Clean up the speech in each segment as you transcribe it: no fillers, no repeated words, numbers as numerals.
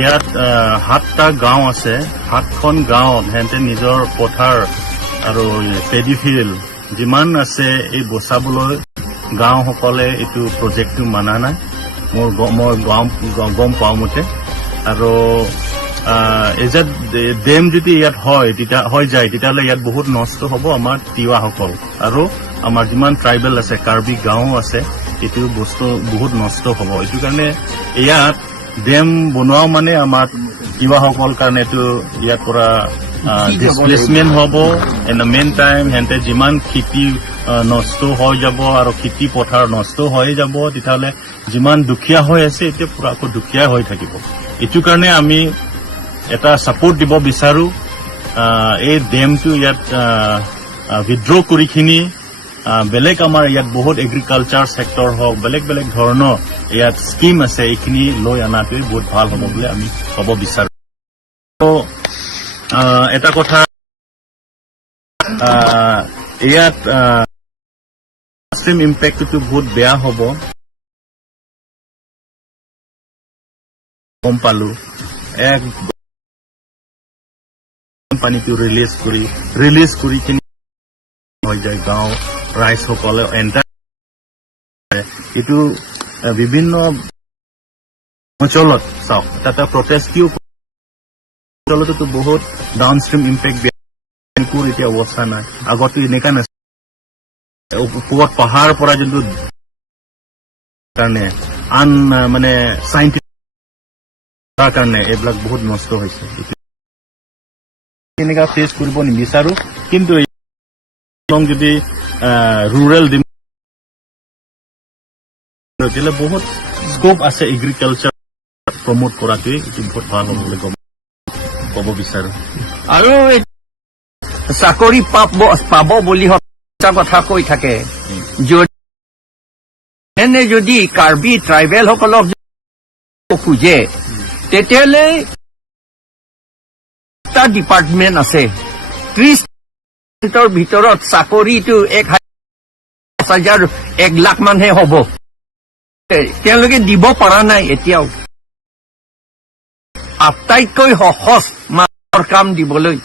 ইয়াত 7টা গাঁও আছে। 7খন গাঁৱত সিহঁতে নিজৰ পথাৰ আৰু পেডিফিল্ড যিমান আছে এই বচাবলৈ গাঁওসকলে এইটো প্ৰজেক্টটো মানা নাই। মই গম পাওঁ মতে। আৰু এজাত ডেম যদি ইয়াত হৈ যায় তেতিয়াহ'লে ইয়াত বহুত নষ্ট হ'ব আমাৰ তিৱাসকল আৰু আমাৰ যিমান ট্ৰাইবেল আছে, কাৰ্বি গাঁও আছে, এইটো বস্তু বহুত নষ্ট হ'ব। এইটো কাৰণে ইয়াত ডেম বনোৱাও মানে আমাৰ তিৱাসকল কাৰণে এইটো ইয়াৰ পৰা ডিছপ্লেচমেণ্ট হ'ব। এণ্ড মেইন টাইম সিহঁতে যিমান খেতি নষ্ট হৈ যাব আৰু খেতি পথাৰ নষ্ট হৈ যাব, তেতিয়াহ'লে যিমান দুখীয়া হৈ আছে এতিয়া পুৰা আকৌ দুখীয়া হৈ থাকিব। এইটো কাৰণে আমি এটা ছাপোৰ্ট দিব বিচাৰো। এই ডেমটো ইয়াত উইথড্ৰ কৰিখিনি বেলেগ আমাৰ ইয়াত বহুত এগ্ৰিকালচাৰ ছেক্টৰ হওক, বেলেগ বেলেগ ধৰণৰ ইয়াত স্কিম আছে, এইখিনি লৈ অনাটোৱে বহুত ভাল হ'ব বুলি আমি ক'ব বিচাৰো। এটা কথা ইয়াত ইম্পেক্টটো বহুত বেয়া হ'ব গম পালো। এক পানীটো ৰিলিজ কৰি কিনি হৈ যায় গাঁও ৰাইজসকলে এণ্টাৰ। এইটো বিভিন্ন অঞ্চলত চাওক, তাতে প্ৰটেষ্ট কিয় অঞ্চলতো বহুত ডাউনষ্ট্ৰীম ইম্পেক্ট বেংকুৰ এতিয়া অৱস্থা নাই। আগতো এনেকুৱা নাছিল। ওপৰত পাহাৰৰ পৰা যোনটো কাৰণে মানে চাইণ্টিফিক কাৰণে এইবিলাক বহুত নষ্ট হৈছে। এনেকুৱা ফেচ কৰিব নিবিচাৰো। কিন্তু যদি ৰুৰেল বহুত স্কোপ আছে এগ্ৰিকালচাৰ প্ৰমোট কৰাটোৱে, এইটো বহুত ভাল হ'ব বুলি ক'ব বিচাৰো। আৰু চাকৰি পাব বুলি কথা কৈ থাকে। যদি কাৰ্বি ট্ৰাইবেল সকলক খোজে তেতিয়াহ'লে এটা ডিপাৰ্টমেণ্ট আছে। 30% ভিতৰত চাকৰিটো 1 লাখ মানহে হ'ব। তেওঁলোকে দিব পৰা নাই এতিয়াও। আটাইতকৈ সহজ মানুহৰ কাম দিবলৈ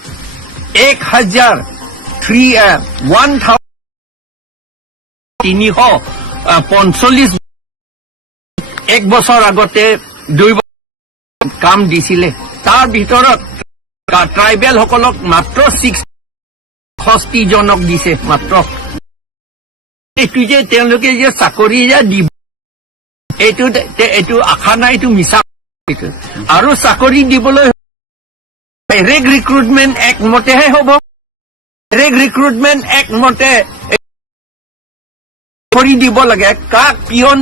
1,345 এক বছৰ আগতে 2 বছৰ কাম দিছিলে। তাৰ ভিতৰত ট্ৰাইবেল সকলক মাত্ৰ 60 জনক দিছে মাত্ৰ। এইটো যে তেওঁলোকে যে চাকৰি যে দিব, এইটো আশা নাই, এইটো মিছা। আৰু চাকৰি দিবলৈ ডাইৰেক্ট ৰিক্ৰুটমেণ্ট একমতেহে হ'ব। ডাইৰেক্ট ৰিক্ৰুটমেণ্ট একমতে কৰি দিব লাগে। কাক পিয়ন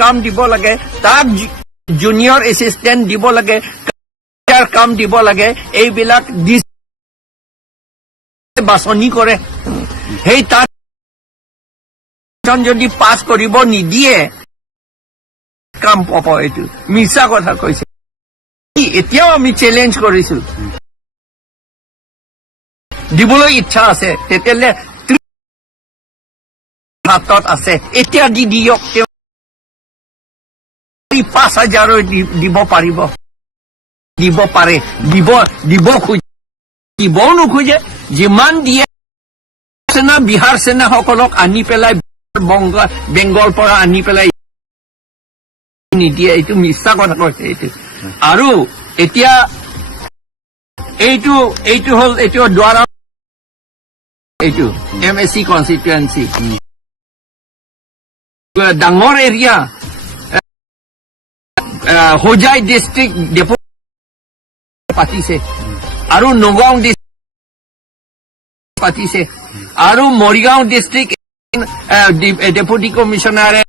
কাম দিব লাগে, তাক জুনিয়ৰ এছিষ্টেণ্ট দিব লাগে, কাম দিব লাগে। এইবিলাক বাছনি কৰে। সেই তাত যদি পাছ কৰিব নিদিয়ে কাম পাব। এইটো মিছা কথা কৈছে। এতিয়াও আমি চেলেঞ্জ কৰিছো, দিবলৈ ইচ্ছা আছে তেতিয়াহ'লে হাতত আছে, এতিয়া দি দিয়ক। 5,000 দিব পাৰিব, দিব পাৰে, দিব খোজে, দিবও নোখোজে। যিমান দিয়ে সেনা, বিহাৰ সেনা সকলক আনি পেলাই বেংগল পৰা আনি পেলাই নিদিয়ে। এইটো মিছা কথা কৈছে এইটো। আৰু এতিয়া এইটো হ'ল দ্বাৰা এইটো MSC কনষ্টিটুৱেঞ্চি ডাঙৰ এৰিয়া। হোজাই ডিষ্ট্ৰিক্ট ডেপু পাতিছে আৰু নগাঁও ডিষ্ট্ৰিক্ট পাতিছে আৰু মৰিগাঁও ডিষ্ট্ৰিক্ট ডেপুটি কমিশনাৰে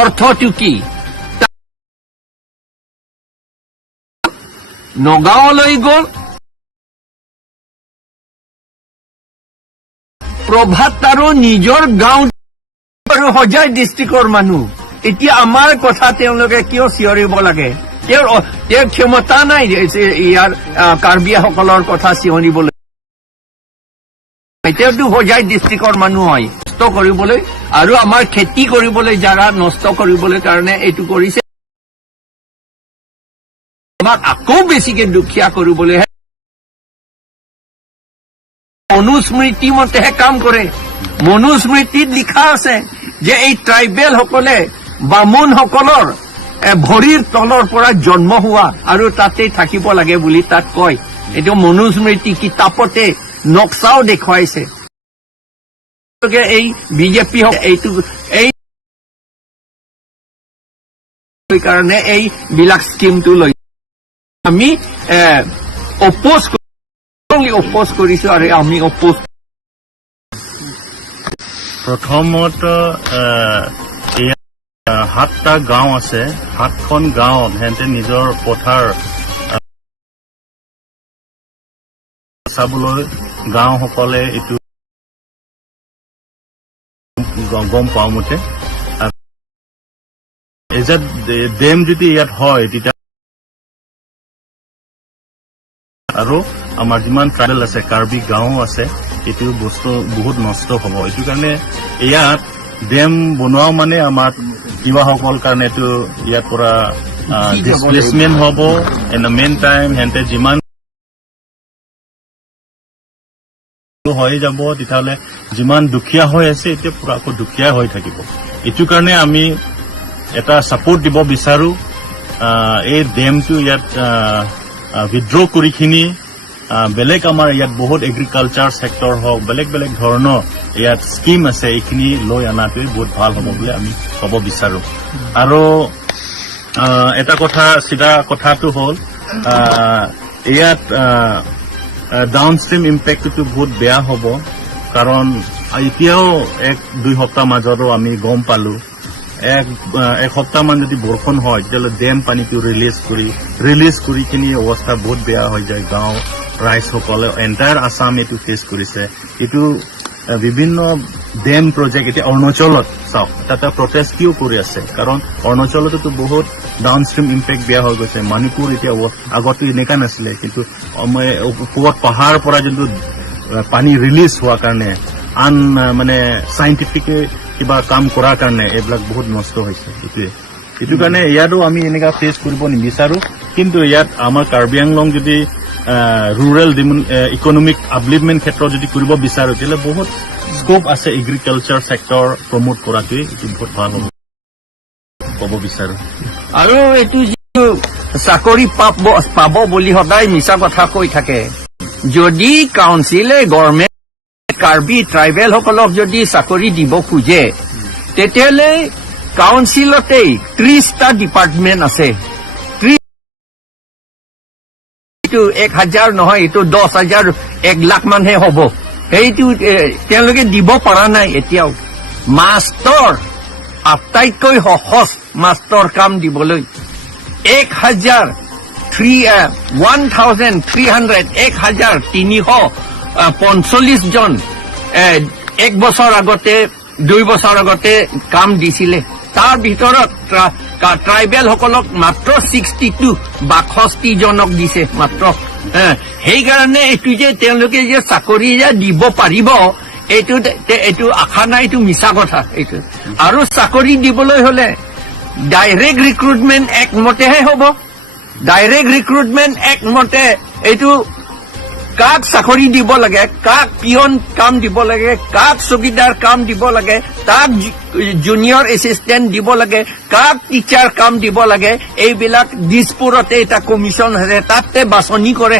অৰ্থটো কি নগাঁৱলৈ গ'ল। প্ৰভাত আৰু নিজৰ গাঁও আৰু হোজাই ডিষ্ট্ৰিক্টৰ মানুহ। এতিয়া আমাৰ কথা তেওঁলোকে কিয় চিঞৰিব লাগে? তেওঁৰ ক্ষমতা নাই ইয়াৰ কাৰ্বিসকলৰ কথা চিঞৰিবলৈ। তেওঁতো হোজাই ডিষ্ট্ৰিক্টৰ মানুহ হয়। নষ্ট কৰিবলৈ আৰু আমাৰ খেতি কৰিবলৈ জাগা নষ্ট কৰিবলৈ কাৰণে এইটো কৰিছে আমাক আকৌ বেছিকে দুখীয়া কৰিবলৈ মনুস্মৃতি মতেহে কাম কৰে মনুস্মৃতিত লিখা আছে যে এই ট্ৰাইবেল সকলে বামুণ সকলৰ ভৰিৰ তলৰ পৰা জন্ম হোৱা আৰু তাতে থাকিব লাগে বুলি তাত কয় এইটো মনুস্মৃতি কিতাপতে নক্সাও দেখুৱাইছে এই বিজেপি এই কাৰণে এই বিলাক স্কিমটো লৈ আমি অপোজ কৰিছো আৰু আমি অপোজ প্ৰথমত 7টা গাঁও আছে 7খন গাঁৱত হেঁতে নিজৰ পথাৰ চাবলৈ গাঁওসকলে এইটো গম পাওঁ মতে ডেম যদি ইয়াত হয় তেতিয়া আৰু আমাৰ যিমান ট্ৰাইবেল আছে কাৰ্বি গাঁও আছে এইটো বস্তু বহুত নষ্ট হ'ব এইটো কাৰণে ইয়াত ডেম বনোৱাও মানে আমাৰ কিবাসকল কাৰণে এইটো ইয়াৰ পৰা ডিছপ্লেচমেণ্ট হ'ব এণ্ড মেইন টাইম হেঁতে যিমান হৈ যাব তেতিয়াহ'লে যিমান দুখীয়া হৈ আছে এতিয়া পুৰা আকৌ দুখীয়া হৈ থাকিব এইটো কাৰণে আমি এটা ছাপোৰ্ট দিব বিচাৰো এই ডেমটো ইয়াত withdraw কৰি খিনি বেলেগ আমাৰ ইয়াত বহুত এগ্ৰিকালচাৰ সেক্টৰ হওক বেলেগ বেলেগ ধৰণৰ ইয়াত স্কিম আছে এইখিনি লৈ অনাটোৱে বহুত ভাল হ'ব বুলি আমি ক'ব বিচাৰো আৰু এটা কথা চিধা কথাটো হ'ল ইয়াত ডাউনষ্ট্ৰীম ইম্পেক্টটো বহুত বেয়া হ'ব কাৰণ এতিয়াও 1-2 সপ্তাহ মাজতো আমি গম পালো এক সপ্তাহমান যদি বৰষুণ হয় তেতিয়াহ'লে ডেম পানীটো ৰিলিজ কৰি কিনি অৱস্থা বহুত বেয়া হৈ যায় গাঁও ৰাইজসকলে এণ্টায়াৰ আছাম এইটো ফেচ কৰিছে এইটো বিভিন্ন ডেম প্ৰজেক্ট এতিয়া অৰুণাচলত চাওক তাতে প্ৰটেষ্ট কিয় কৰি আছে কাৰণ অৰুণাচলতো বহুত ডাউনষ্ট্ৰীম ইম্পেক্ট বেয়া হৈ গৈছে মণিপুৰ এতিয়া আগতে এনেকুৱা নাছিলে কিন্তু ওপৰত পাহাৰ পৰা যোনটো পানী ৰিলিজ হোৱাৰ কাৰণে আন মানে চাইণ্টিফিক কিবা কাম কৰাৰ কাৰণে এইবিলাক বহুত নষ্ট হৈছে এইটো কাৰণে ইয়াতো আমি এনেকুৱা ফেচ কৰিব নিবিচাৰো কিন্তু ইয়াত আমাৰ কাৰ্বি আংলং যদি ৰুৰেল ইকনমিক আপলিফমেণ্ট ক্ষেত্ৰত যদি কৰিব বিচাৰো তেতিয়াহ'লে বহুত স্কোপ আছে এগ্ৰিকালচাৰ সেক্টৰ প্ৰমোট কৰাটোৱে এইটো বহুত ভাল হ'ব ক'ব বিচাৰো আৰু এইটো যিটো চাকৰি পাব বুলি সদায় মিছা কথা কৈ থাকে যদি কাউন্সিলে গভৰ্ণমেণ্ট কাৰ্বি ট্ৰাইবেল সকলক যদি চাকৰি দিব খোজে তেতিয়াহ'লে কাউন্সিলতেই 30টা ডিপাৰ্টমেণ্ট আছে 1,000 নহয় এইটো 10,000 1 লাখ মানহে হ'ব সেইটো তেওঁলোকে দিব পৰা নাই এতিয়াও মাষ্টৰ আটাইতকৈ সহজ মাষ্টৰ কাম দিবলৈ 1,350 জন 1 বছৰ আগতে 2 বছৰ আগতে কাম দিছিলে তাৰ ভিতৰত ট্ৰাইবেল সকলক মাত্ৰ 62 জনক দিছে মাত্ৰ সেইকাৰণে এইটো যে তেওঁলোকে যে চাকৰি যে দিব পাৰিব এইটো আশা নাই এইটো মিছা কথা এইটো আৰু চাকৰি দিবলৈ হলে ডাইৰেক্ট ৰিক্ৰুটমেণ্ট একমতেহে হ'ব ডাইৰেক্ট ৰিক্ৰুটমেণ্ট একমতে এইটো কাক চাকৰি দিব লাগে কাক পিয়ন কাম দিব লাগে কাক চকীদাৰ কাম দিব লাগে কাক জুনিয়ৰ এছিষ্টেণ্ট দিব লাগে কাক টিচাৰ কাম দিব লাগে এইবিলাক দিছপুৰতে এটা কমিশ্যন আছে তাতে বাছনি কৰে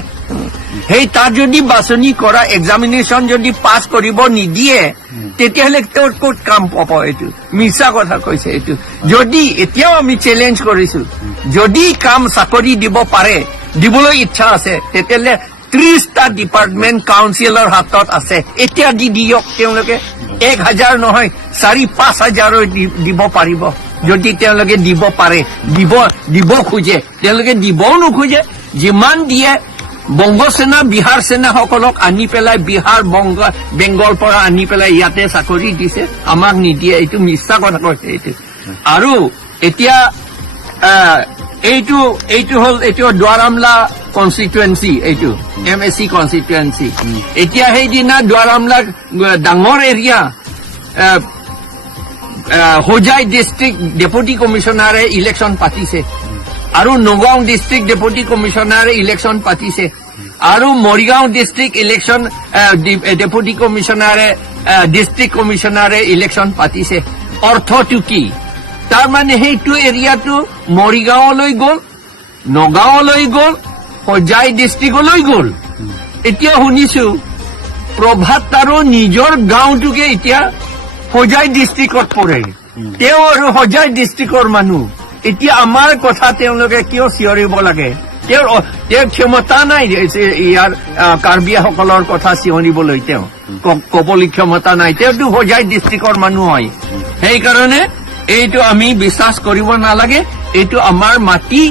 সেই তাত যদি বাছনি কৰা এক্সামিনেশ্যন যদি পাছ কৰিব নিদিয়ে তেতিয়াহ'লে ক'ত কাম পাব এইটো মিছা কথা কৈছে এইটো যদি এতিয়াও আমি চেলেঞ্জ কৰিছো যদি কাম চাকৰি দিব পাৰে দিবলৈ ইচ্ছা আছে তেতিয়াহ'লে 30টা ডিপাৰ্টমেণ্ট কাউন্সিলৰ হাতত আছে এতিয়া দি দিয়ক তেওঁলোকে 1,000 নহয় 4,000-5,000 দিব পাৰিব যদি তেওঁলোকে দিব পাৰে দিব খোজে তেওঁলোকে দিবও নোখোজে যিমান দিয়ে বংগ সেনা বিহাৰ সেনা সকলক আনি পেলাই বিহাৰ বেংগল পৰা আনি পেলাই ইয়াতে চাকৰি দিছে আমাক নিদিয়ে এইটো মিছা কথা কৈছে এইটো আৰু এতিয়া এইটো হ'ল এইটো দুৱাৰামলা কনষ্টিটুৱেঞ্চি এইটো MSC কনষ্টিটুৱেঞ্চি এতিয়া সেইদিনা দুৱাৰামলা ডাঙৰ এৰিয়া হোজাই ডিষ্ট্ৰিক্ট ডেপুটি কমিশ্যনাৰে ইলেকশ্যন পাতিছে আৰু নগাঁও ডিষ্ট্ৰিক্ট ডেপুটি কমিশ্যনাৰে ইলেকশ্যন পাতিছে আৰু মৰিগাঁও ডিষ্ট্ৰিক্ট ইলেকশ্যন ডেপুটি কমিশ্যনাৰে ডিষ্ট্ৰিক্ট কমিশ্যনাৰে ইলেকশ্যন পাতিছে অৰ্থটো কি তাৰমানে সেইটো এৰিয়াটো মৰিগাঁৱলৈ গ'ল নগাঁৱলৈ গ'ল হোজাই ডিষ্ট্ৰিক্টলৈ গ'ল এতিয়া শুনিছো প্ৰভাত আৰু নিজৰ গাঁওটোকে এতিয়া হোজাই ডিষ্ট্ৰিক্টত পৰে তেওঁ আৰু হোজাই ডিষ্ট্ৰিক্টৰ মানুহ এতিয়া আমাৰ কথা তেওঁলোকে কিয় চিঞৰিব লাগে তেওঁৰ ক্ষমতা নাই ইয়াৰ কাৰ্বিসকলৰ কথা চিঞৰিবলৈ তেওঁ ক'বলৈ ক্ষমতা নাই তেওঁতো হোজাই ডিষ্ট্ৰিক্টৰ মানুহ হয় সেইকাৰণে এইটো আমি বিশ্বাস কৰিব নালাগে এইটো আমাৰ মাটি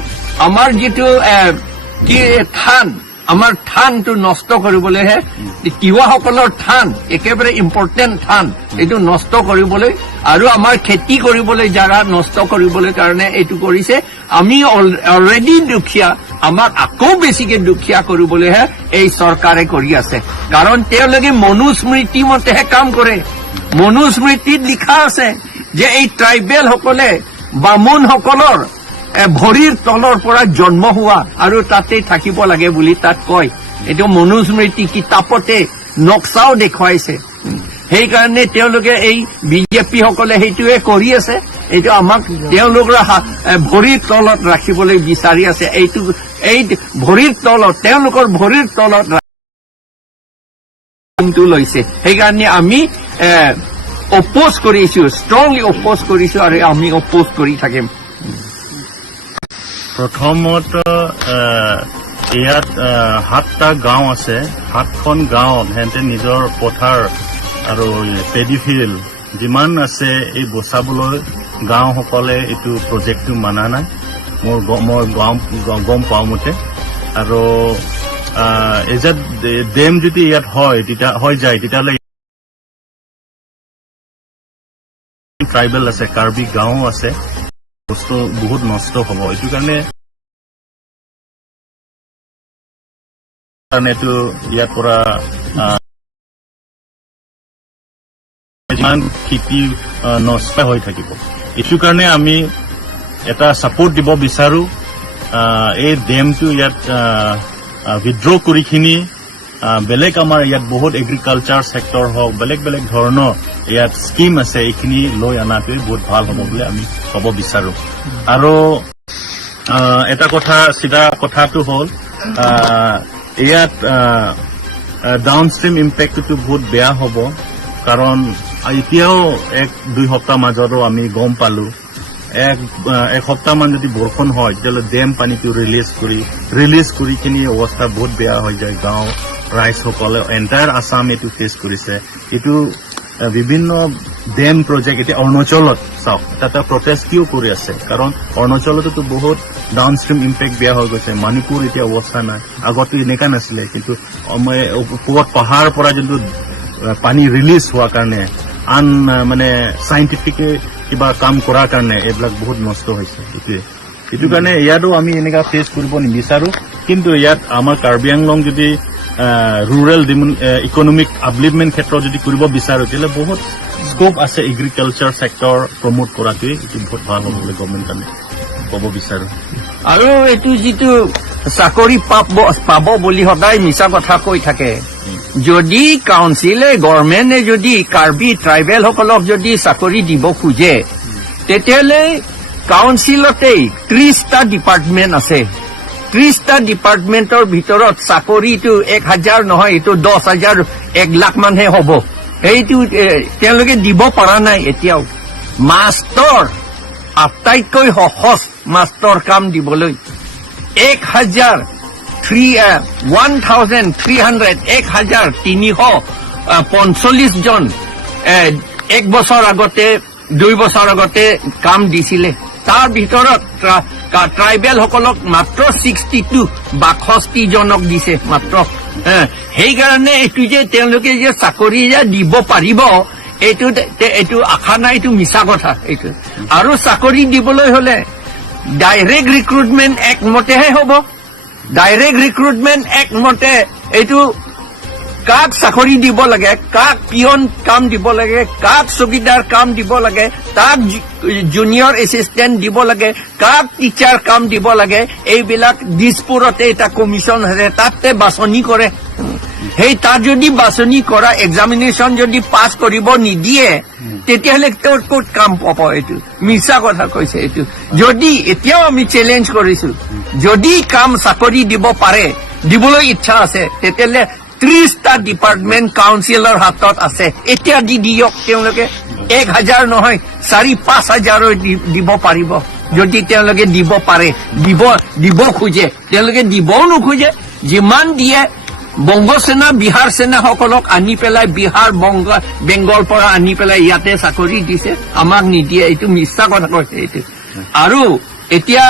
আমাৰ যিটো কি থান আমাৰ থানটো নষ্ট কৰিবলৈহে তিৱাসকলৰ থান একেবাৰে ইম্পৰ্টেণ্ট থান এইটো নষ্ট কৰিবলৈ আৰু আমাৰ খেতি কৰিবলৈ জাগা নষ্ট কৰিবলৈ কাৰণে এইটো কৰিছে আমি অলৰেডি দুখীয়া আমাক আকৌ বেছিকে দুখীয়া কৰিবলৈহে এই চৰকাৰে কৰি আছে কাৰণ তেওঁলোকে মনুস্মৃতি মতেহে কাম কৰে মনুস্মৃতিত লিখা আছে যে এই ট্ৰাইবেল সকলে বামুণসকলৰ ভৰিৰ তলৰ পৰা জন্ম হোৱা আৰু তাতে থাকিব লাগে বুলি তাত কয় এইটো মনুস্মৃতি কিতাপতে নক্সাও দেখুৱাইছে সেইকাৰণে তেওঁলোকে এই বিজেপি সকলে সেইটোৱে কৰি আছে এইটো আমাক তেওঁলোকৰ ভৰিৰ তলত ৰাখিবলৈ বিচাৰি আছে এইটো এই ভৰিৰ তলত তেওঁলোকৰ ভৰিৰ তলত লৈছে সেইকাৰণে আমি অপোজ কৰিছো ষ্ট্ৰংলি অপোজ কৰিছো আৰু আমি অপোজ কৰি থাকিম প্ৰথমত ইয়াত 7টা গাঁও আছে 7খন গাঁৱত সিহঁতে নিজৰ পথাৰ আৰু পেডিফিল্ড যিমান আছে এই বচাবলৈ গাঁওসকলে এইটো প্ৰজেক্টটো মানা নাই মই গম পাওঁ মতে আৰু এজাত ডেম যদি ইয়াত হয় তেতিয়া হৈ যায় তেতিয়াহ'লে ট্ৰাইবেল আছে কাৰ্বি গাঁও আছে বস্তু বহুত নষ্ট হ'ব এইটো কাৰণে এইটো ইয়াৰ পৰা ইমান খেতি নষ্ট হৈ থাকিব এইটো কাৰণে আমি এটা ছাপোৰ্ট দিব বিচাৰো এই ডেমটো ইয়াত উইথড্ৰ কৰিখিনি বেলেগ আমাৰ ইয়াত বহুত এগ্ৰিকালচাৰ ছেক্টৰ হওক বেলেগ বেলেগ ধৰণৰ ইয়াত স্কিম আছে এইখিনি লৈ অনাটোৱে বহুত ভাল হ'ব বুলি আমি ক'ব বিচাৰো আৰু এটা কথা চিধা কথাটো হ'ল ইয়াত ডাউনষ্ট্ৰীম ইম্পেক্টটো বহুত বেয়া হ'ব কাৰণ এতিয়াও 1-2 সপ্তাহ মাজতো আমি গম পালো এক সপ্তাহমান যদি বৰষুণ হয় তেতিয়াহ'লে ডেম পানীটো ৰিলিজ কৰি কিনি অৱস্থা বহুত বেয়া হৈ যায় গাঁও ৰাইজসকলে এণ্টায়াৰ আছাম এইটো ফেচ কৰিছে এইটো বিভিন্ন ডেম প্ৰজেক্ট এতিয়া অৰুণাচলত চাওক তাতে প্ৰটেষ্ট কিয় কৰি আছে কাৰণ অৰুণাচলতো বহুত ডাউনষ্ট্ৰীম ইম্পেক্ট বেয়া হৈ গৈছে মণিপুৰ এতিয়া অৱস্থা নাই আগতে এনেকুৱা নাছিলে কিন্তু ওপৰত পাহাৰৰ পৰা যোনটো পানী ৰিলিজ হোৱাৰ কাৰণে আন মানে চাইণ্টিফিক কিবা কাম কৰাৰ কাৰণে এইবিলাক বহুত নষ্ট হৈছে এইটো কাৰণে ইয়াতো আমি এনেকুৱা ফেচ কৰিব নিবিচাৰো কিন্তু ইয়াত আমাৰ কাৰ্বি আংলং যদি ৰুৰেল ইকনমিক আপলিভমেণ্ট ক্ষেত্ৰত যদি কৰিব বিচাৰো তেতিয়াহ'লে বহুত স্কোপ আছে এগ্ৰিকালচাৰ ছেক্টৰ প্ৰমোট কৰাটোৱে এইটো বহুত ভাল হ'ব বুলি গভৰ্ণমেণ্ট আমি ক'ব বিচাৰো আৰু এইটো যিটো চাকৰি পাব বুলি সদায় মিছা কথা কৈ থাকে যদি কাউন্সিলে গভৰ্ণমেণ্টে যদি কাৰ্বি ট্ৰাইবেল সকলক যদি চাকৰি দিব খোজে তেতিয়াহ'লে কাউন্সিলতেই 30টা ডিপাৰ্টমেণ্ট আছে 30টা ডিপাৰ্টমেণ্টৰ ভিতৰত চাকৰিটো 1000 নহয় এইটো 10,000 1 লাখ মানহে হ'ব এইটো তেওঁলোকে দিব পৰা নাই এতিয়াও মাষ্টৰ আটাইতকৈ সহজ মাষ্টৰ কাম দিবলৈ 1,345 জন 1 বছৰ আগতে 2 বছৰ আগতে কাম দিছিলে তাৰ ভিতৰত ট্ৰাইবেল সকলক মাত্ৰ 62 জনক দিছে মাত্ৰ সেইকাৰণে এইটো যে তেওঁলোকে যে চাকৰি যে দিব পাৰিব এইটো আশা নাই এইটো মিছা কথা এইটো আৰু চাকৰি দিবলৈ হলে ডাইৰেক্ট ৰিক্ৰুটমেণ্ট এক মতেহে হ'ব ডাইৰেক্ট ৰিক্ৰুটমেণ্ট এক মতে এইটো কাক চাকৰি দিব লাগে, কাক পিয়ন কাম দিব লাগে, কাক চকীদাৰ কাম দিব লাগে, কাক জুনিয়ৰ এছিষ্টেণ্ট দিব লাগে, কাক টিচাৰ কাম দিব লাগে, এইবিলাক দিছপুৰতে এটা কমিশ্যন আছে, তাতে বাছনি কৰে। সেই তাত যদি বাছনি কৰা এক্সামিনেশ্যন যদি পাছ কৰিব নিদিয়ে তেতিয়াহ'লে তেওঁৰ ক'ত কাম পাব? এইটো মিছা কথা কৈছে। এইটো যদি এতিয়াও আমি চেলেঞ্জ কৰিছো, যদি কাম চাকৰি দিব পাৰে, দিবলৈ ইচ্ছা আছে, তেতিয়াহ'লে 30টা ডিপাৰ্টমেণ্ট কাউন্সিলৰ হাতত আছে, এতিয়া দি দিয়ক। তেওঁলোকে 1000 নহয় 4-5 দিব পাৰিব, যদি তেওঁলোকে দিব পাৰে। দিব খোজে, তেওঁলোকে দিবও নোখোজে। যিমান দিয়ে বংগ সেনা বিহাৰ সেনাসকলক আনি পেলাই বিহাৰ বেংগল পৰা আনি পেলাই ইয়াতে চাকৰি দিছে, আমাক নিদিয়ে। এইটো মিছা কথা কৈছে। এইটো আৰু এতিয়া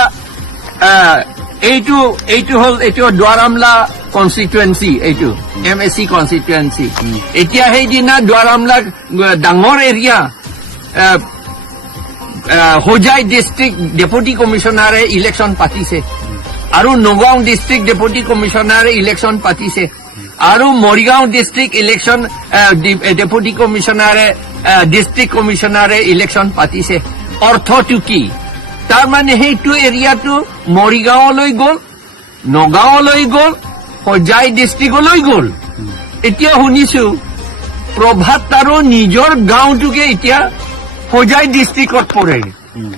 এইটো হ'ল এইটো দুৱাৰামলা কনষ্টিটুৱেঞ্চি, এইটো MSC কনষ্টিটুৱেঞ্চি। এতিয়া সেইদিনা দুৱাৰামলা ডাঙৰ এৰিয়া হোজাই ডিষ্ট্ৰিক্ট ডেপুটি কমিশ্যনাৰে ইলেকশ্যন পাতিছে, আৰু নগাঁও ডিষ্ট্ৰিক্ট ডেপুটি কমিশ্যনাৰে ইলেকশ্যন পাতিছে, আৰু মৰিগাঁও ডিষ্ট্ৰিক্ট ইলেকশ্যন ডেপুটি কমিশ্যনাৰে ডিষ্ট্ৰিক্ট কমিশ্যনাৰে ইলেকশ্যন পাতিছে। অৰ্থটো কি? তাৰমানে সেইটো এৰিয়াটো মৰিগাঁৱলৈ গ'ল, নগাঁৱলৈ গ'ল, হোজাই ডিষ্ট্ৰিক্টলৈ গ'ল। এতিয়া শুনিছো প্ৰভাত আৰু নিজৰ গাঁওটোকে এতিয়া হোজাই ডিষ্ট্ৰিক্টত পৰে।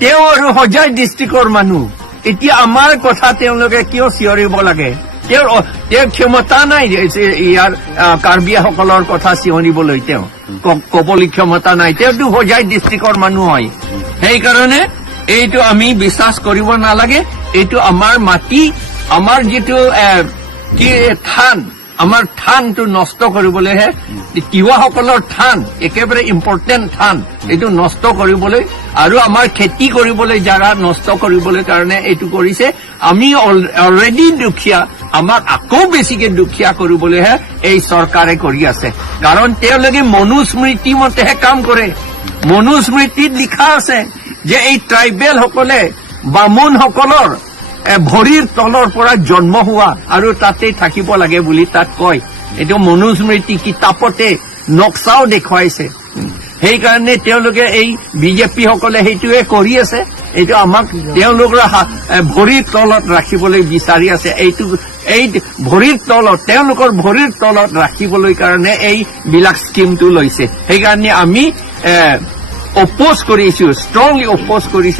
তেওঁ আৰু হোজাই ডিষ্ট্ৰিক্টৰ মানুহ। এতিয়া আমাৰ কথা তেওঁলোকে কিয় চিঞৰিব লাগে? তেওঁৰ ক্ষমতা নাই ইয়াৰ কাৰ্বিসকলৰ কথা চিঞৰিবলৈ, তেওঁ ক'বলৈ ক্ষমতা নাই। তেওঁতো হোজাই ডিষ্ট্ৰিক্টৰ মানুহ হয়। সেইকাৰণে এইটো আমি বিশ্বাস কৰিব নালাগে। এইটো আমাৰ মাটি, আমাৰ যিটো থান, আমাৰ থানটো নষ্ট কৰিবলৈহে, তিৱাসকলৰ থান, একেবাৰে ইম্পৰ্টেণ্ট থান, এইটো নষ্ট কৰিবলৈ আৰু আমাৰ খেতি কৰিবলৈ জাগা নষ্ট কৰিবলৈ কাৰণে এইটো কৰিছে। আমি অলৰেডি দুখীয়া, আমাক আকৌ বেছিকে দুখীয়া কৰিবলৈহে এই চৰকাৰে কৰি আছে। কাৰণ তেওঁলোকে মনুস্মৃতি মতেহে কাম কৰে। মনুস্মৃতিত লিখা আছে যে এই ট্ৰাইবেল সকলে বামুণসকলৰ ভৰিৰ তলৰ পৰা জন্ম হোৱা আৰু তাতে থাকিব লাগে বুলি তাত কয়। এইটো মনুস্মৃতি কিতাপতে নক্সাও দেখুৱাইছে। সেইকাৰণে তেওঁলোকে এই বিজেপি সকলে সেইটোৱে কৰি আছে। এইটো আমাক তেওঁলোকৰ ভৰিৰ তলত ৰাখিবলৈ বিচাৰি আছে। এই ভৰিৰ তলত, তেওঁলোকৰ ভৰিৰ তলত ৰাখিবলৈ কাৰণে এইবিলাক স্কিমটো লৈছে। সেইকাৰণে আমি অপ'জ কৰিছো, ষ্ট্ৰংলি অপ'জ কৰিছো।